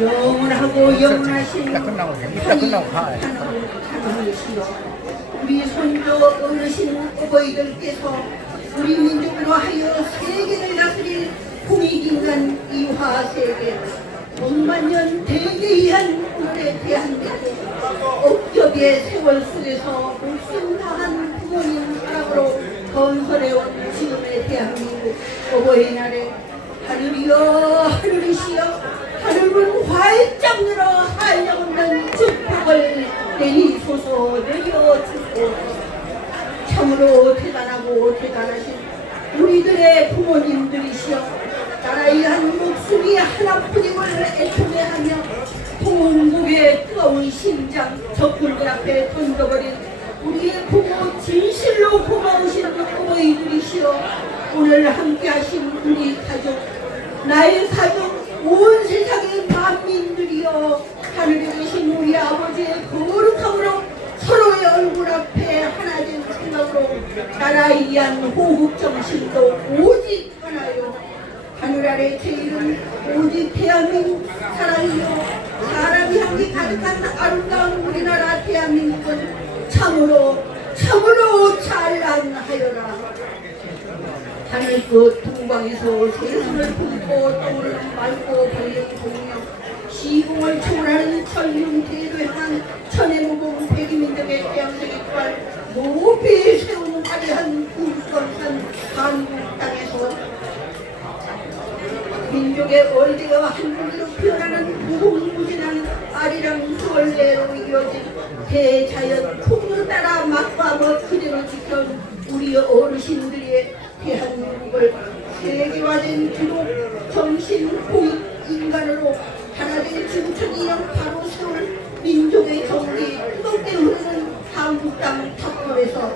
영원하고 영원하신 이따 끝나고 이따 끝나고 가. 우리 손주 어르신 어버이들께서 우리 민족으로 하여 세계를 다스릴 공익인간 이화세계 천만년 대대한 오늘의 대한민국 억ገብ의 세월 속에서 목숨 다한 부모님 사랑으로 건설해온 지금의 대한민국 어버이날에 하늘이여 하늘이시여 하늘문 활짝 열어 한량없는 축복을 내리소서 내려주소서 참으로 대단하고 대단하신 우리들의 부모님들이시여. 나라의 한 목숨이 하나뿐임을 애통해 하며 통곡의 뜨거운 심장 적군들 앞에 던져버린 우리의 부모 진실로 고마우신 어머니들이시여. 오늘 함께하신 우리 가족 나의 가족 온 세상의 만민들이여 하늘에 계신 우리 아버지의 거룩함으로 서로의 얼굴 앞에 하나 된 생각으로 나라에 위한 호국 정신도 오직 하나요 하늘 아래 제일은 오직 대한민국 사랑이요 사람이 향기 가득한 아름다운 우리나라 대한민국은 참으로 참으로 찬란하여라 하늘 끝 동방에서 세상을 품고 떠오르는 맑고 밝은 동력 시공을 초월하는 천륜대로 향한 천해무공 백이민족의 태양색의 발 높이 세우는 화려한 우수한 한국 땅에서 민족의 얼대와 한국으로 피어나는 무궁무진한 아리랑 수월대로 이어진 대자연 풍류 따라 맛과뭐 그대로 지켜온 우리 어르신들의 대한민국을 세계화된 기록 정신 공익 인간으로 하나된 중천 이름 바로 세울 민족의 정기 뜨겁게 흐르는 한국 땅 탑골에서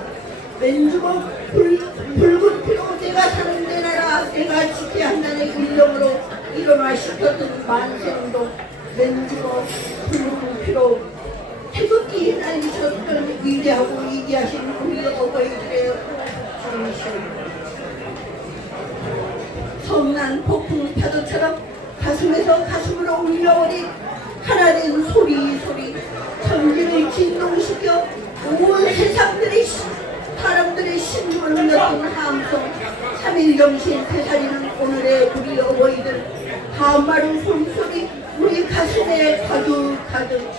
맨주먹 불, 붉은 피로 내가 사는 내 나라 내가 지켜야 한다는 일념으로 일어나 시켰던 만생도 맨주먹 붉은 피로 태극기 날리셨던 위대하고 위대하신 우리 어버이들의 정신 성난 폭풍 파도처럼 가슴에서 가슴으로 울려오린 하나된 소리 소리. 천지를 진동시켜 온 세상들의 시- 사람들의 신중을 흘렸던 함성. 삼일정신 되살리는 오늘의 우리 어버이들. 한마루 손소리 우리 가슴에 가득 가득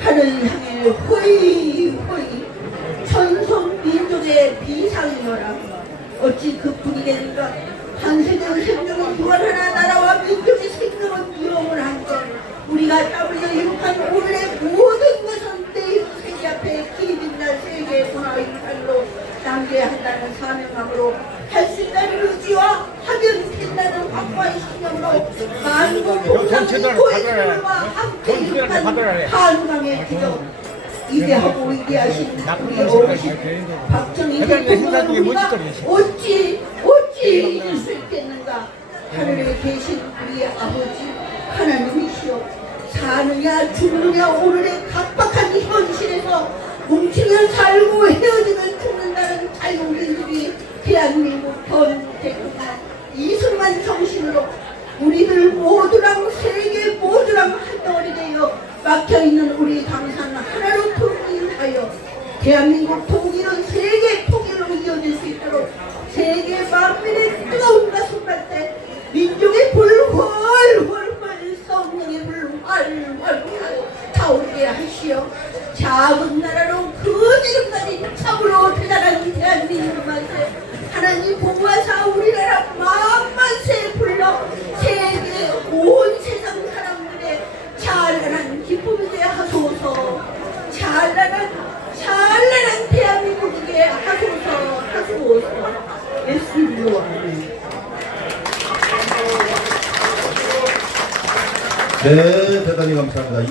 하늘 향해 호이 천손 민족의 비상이너라 어찌 그 분이겠는가 한 세대의 생명은 유한하나 나라와 민족의 생명은 유용을 한것 이룩한 오늘의 모든 것은 내일 세계 앞에 기빈날 세계 문화의 발로 남겨야 한다는 사명함으로 할 수 있다는 의지와 하면 된다는 확고한 신념으로 만국 고해들과 받아라. 함께 받아라. 한강의 기적 위대하고 위대하신 우리 어르신 박정희 중에 우리가. 어찌 어찌 잊을 수 있겠는가 하늘에 계신 우리 아버지 하나님이시여 사느냐 죽느냐 오늘의 각박한 현실에서 뭉치면 살고 헤어지면 죽는다는 자유민주주의 대한민국 전대국가 이승만 정신으로 우리들 모두랑 세계 모두랑 한덩어리 되어 막혀있는 우리 당산 하나로 통일하여 대한민국 통일은 세계 통일로 이어질 수 있도록 세계 만민의 뜨거운 가슴할 때 민족의 불 훨훨 성령의 불 활활 타오르게 하시어 작은 나라로 그 지금까지 참으로 대단한 대한민국 만세 하나님 보호하사 우리나라 만만세 불러 세계 온 세상 사람들의 찬란한 기쁨이 되게 하소서 찬란한 찬란한 대한민국에게 하소서 하소서 예수님으로 아멘 네, 대단히 감사합니다.